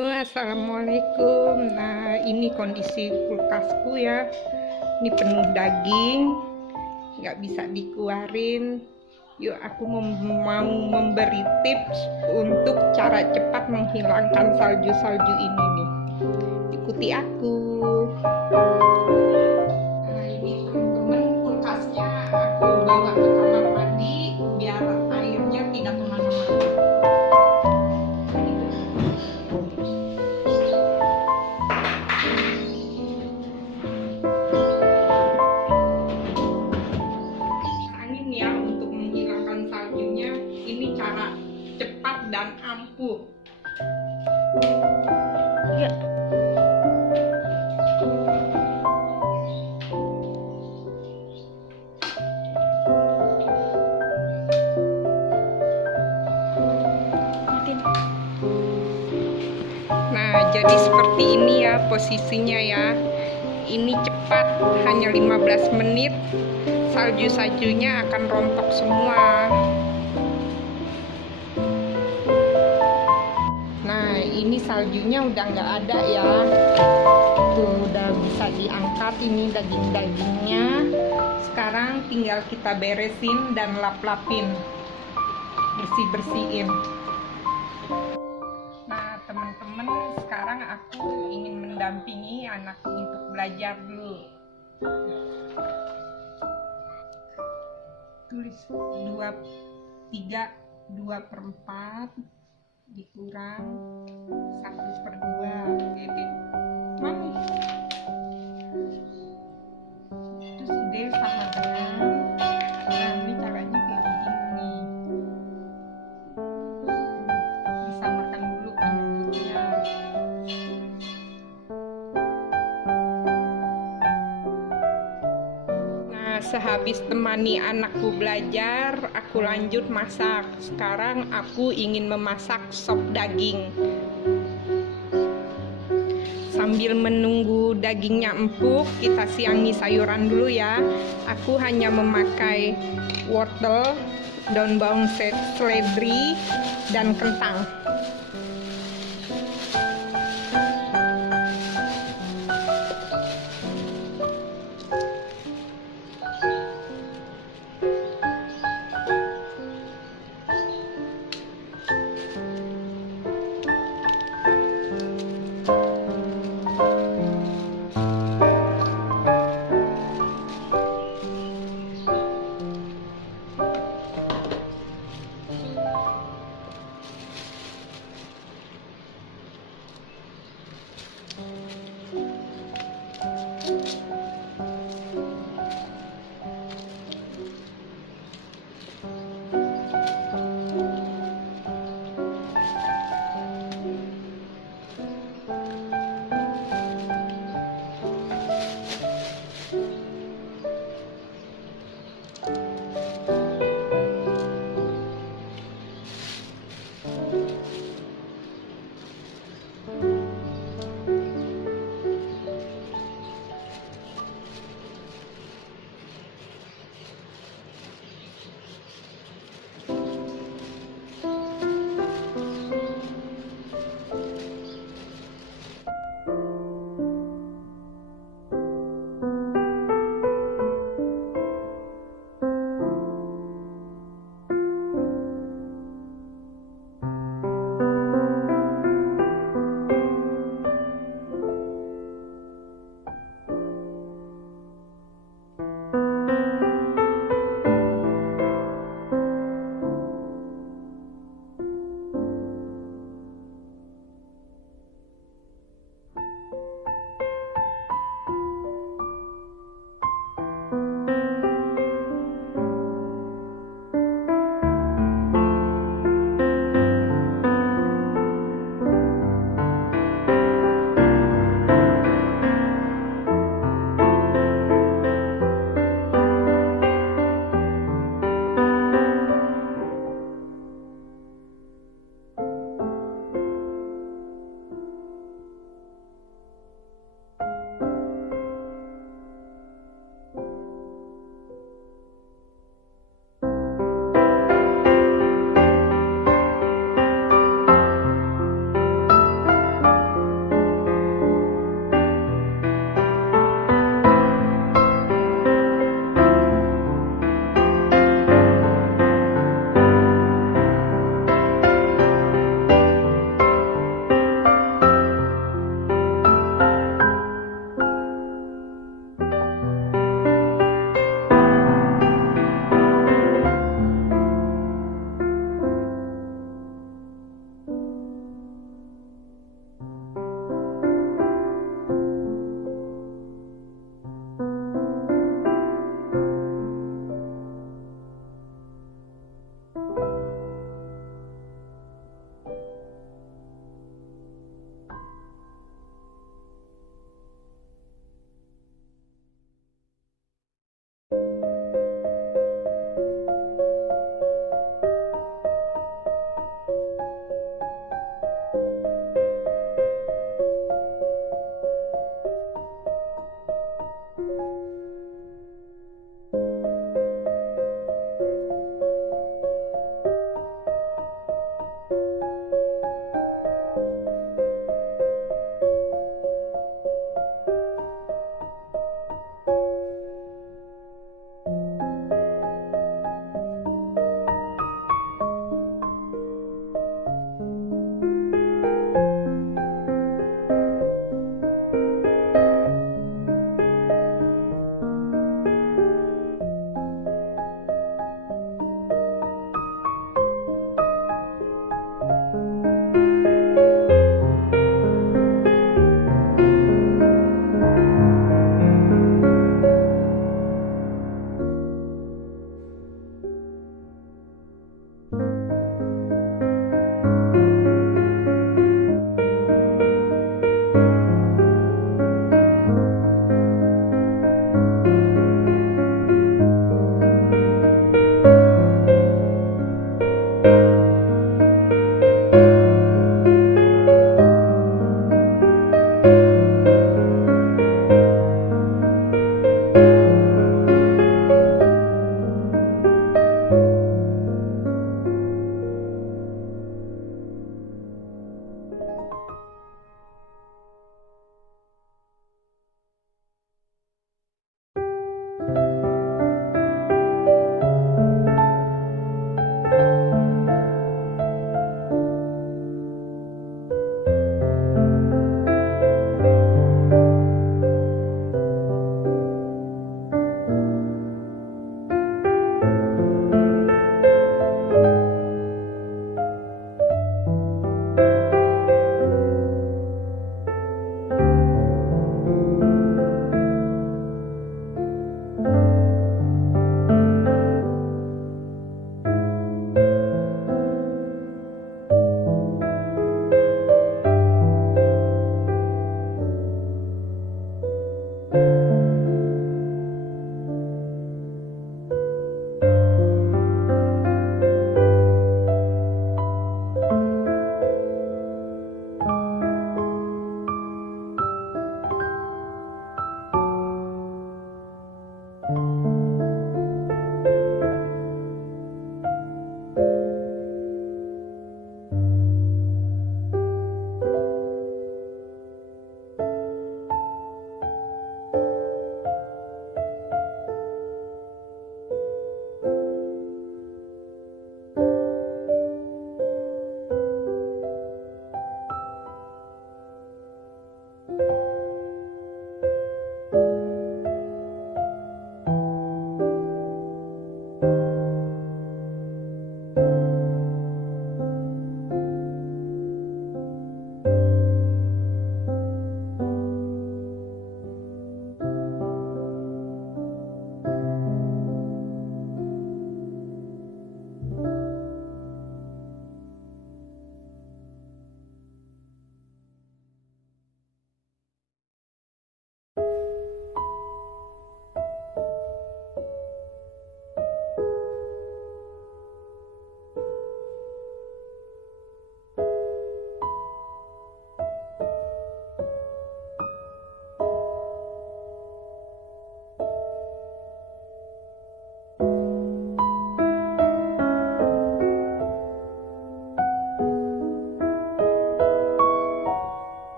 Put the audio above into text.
Halo, assalamualaikum. Nah, ini kondisi kulkasku ya. Ini penuh daging, nggak bisa dikeluarin. Yuk, aku mau memberi tips untuk cara cepat menghilangkan salju-salju ini nih. Ikuti aku. Nah, ini teman-teman, kulkasnya aku bawa ke kamar mandi biar airnya tidak kemana-mana. Ini cara cepat dan ampuh ya. Nah, jadi seperti ini ya posisinya ya. Ini cepat, hanya 15 menit salju-saljunya akan rontok semua. Nah, ini saljunya udah nggak ada ya. Tuh, udah bisa diangkat ini daging-dagingnya. Sekarang tinggal kita beresin dan lap-lapin, bersih-bersihin. Nah, teman-teman, sekarang aku ingin mendampingi anakku untuk belajar dulu. Tulis 2/4 dikurang 1/2. Jadi mami terus D sama dengan, nah ini caranya kayak begini. Disamakan dulu bentuknya. Nah, sehabis temani anakku belajar, aku lanjut masak. Sekarang aku ingin memasak sop daging. Sambil menunggu dagingnya empuk, kita siangi sayuran dulu ya. Aku hanya memakai wortel, daun bawang seledri, dan kentang.